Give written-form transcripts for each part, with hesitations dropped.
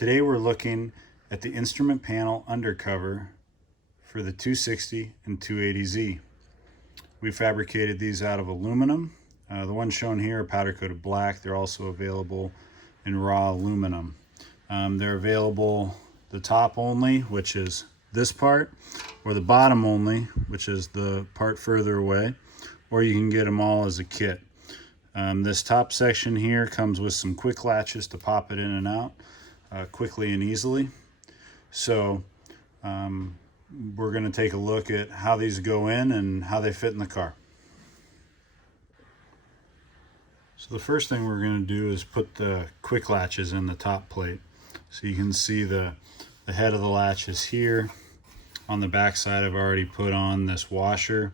Today we're looking at the instrument panel undercover for the 260 and 280Z. We fabricated these out of aluminum. The ones shown here are powder coated black. They're also available in raw aluminum. They're available the top only, which is this part, or the bottom only, which is the part further away, or you can get them all as a kit. This top section here comes with some quick latches to pop it in and out quickly and easily. So we're going to take a look at how these go in and how they fit in the car. So the first thing we're going to do is put the quick latches in the top plate. So you can see the head of the latch is here. On the back side I've already put on this washer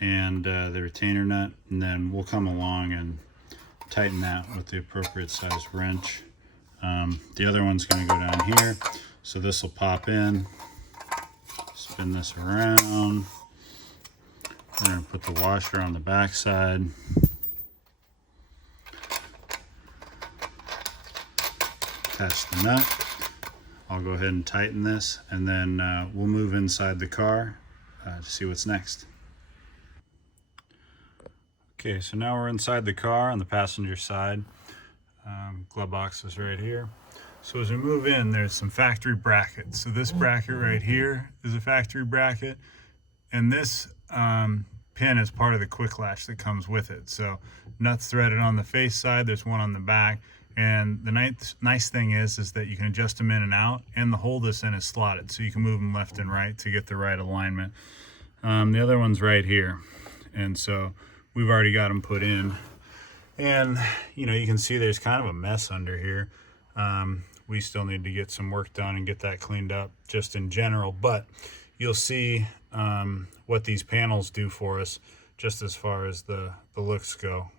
and the retainer nut, and then we'll come along and tighten that with the appropriate size wrench. The other one's going to go down here, so this will pop in. Spin this around. We're going to put the washer on the back side. Attach the nut. I'll go ahead and tighten this, and then we'll move inside the car to see what's next. Okay, so now we're inside the car on the passenger side. Glove box is right here. So as we move in, there's some factory brackets. So this bracket right here is a factory bracket, and this pin is part of the quick latch that comes with it. So nuts threaded on the face side, there's one on the back. And the nice thing is that you can adjust them in and out, and the hole this in is slotted, so you can move them left and right to get the right alignment. The other one's right here, and so we've already got them put in. And you know, you can see there's kind of a mess under here. We still need to get some work done and get that cleaned up just in general, but you'll see what these panels do for us just as far as the looks go.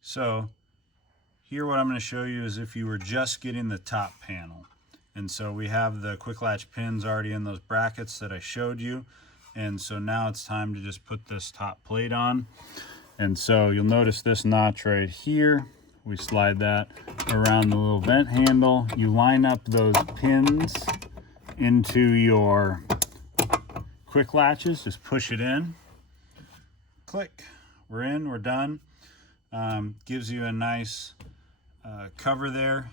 So here what I'm going to show you is if you were just getting the top panel. And so we have the quick latch pins already in those brackets that I showed you. And so now it's time to just put this top plate on. And so you'll notice this notch right here. We slide that around the little vent handle. You line up those pins into your quick latches. Just push it in. Click. We're in. We're done. Gives you a nice cover there,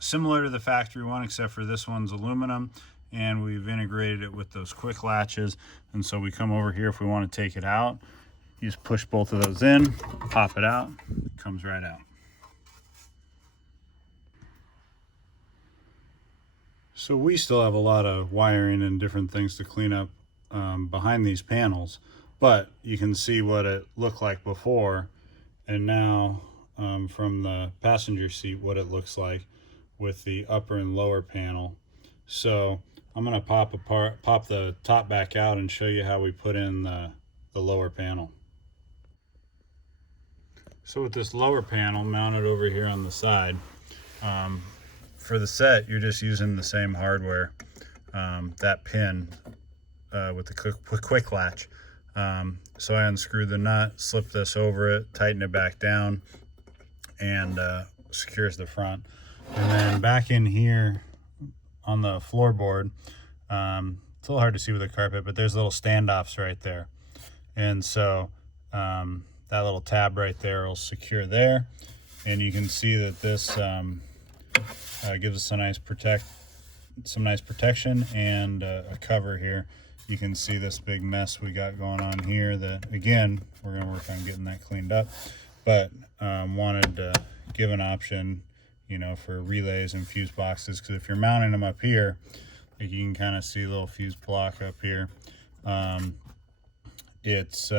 similar to the factory one, except for this one's aluminum, and we've integrated it with those quick latches. And so we come over here if we want to take it out, you just push both of those in, pop it out, it comes right out. So we still have a lot of wiring and different things to clean up behind these panels, but you can see what it looked like before. And now from the passenger seat, what it looks like with the upper and lower panel. So I'm going to pop the top back out and show you how we put in the lower panel. So with this lower panel mounted over here on the side, for the set, you're just using the same hardware, that pin with the quick latch. So I unscrew the nut, slip this over it, tighten it back down, and secures the front. And then back in here on the floorboard, it's a little hard to see with the carpet, but there's little standoffs right there. And so that little tab right there will secure there. And you can see that this gives us some nice protection and a cover here. You can see this big mess we got going on here that, again, we're going to work on getting that cleaned up. But wanted to give an option, you know, for relays and fuse boxes, because if you're mounting them up here, like you can kind of see a little fuse block up here. It's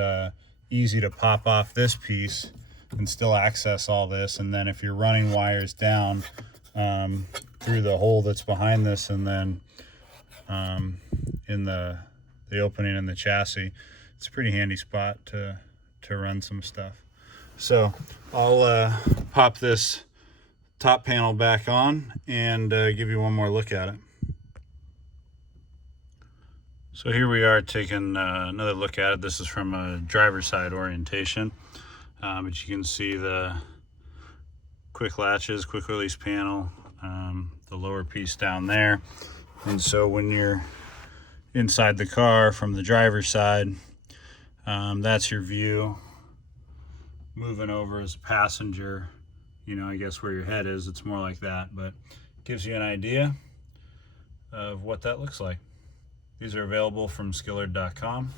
easy to pop off this piece and still access all this. And then if you're running wires down through the hole that's behind this, and then in the opening in the chassis, it's a pretty handy spot to run some stuff. So I'll pop this top panel back on and give you one more look at it. So here we are taking another look at it. This is from a driver's side orientation. but you can see the quick latches, quick release panel, the lower piece down there. And so when you're inside the car from the driver's side, that's your view. Moving over as a passenger, you know, I guess where your head is, it's more like that, but gives you an idea of what that looks like. These are available from Skillard.com.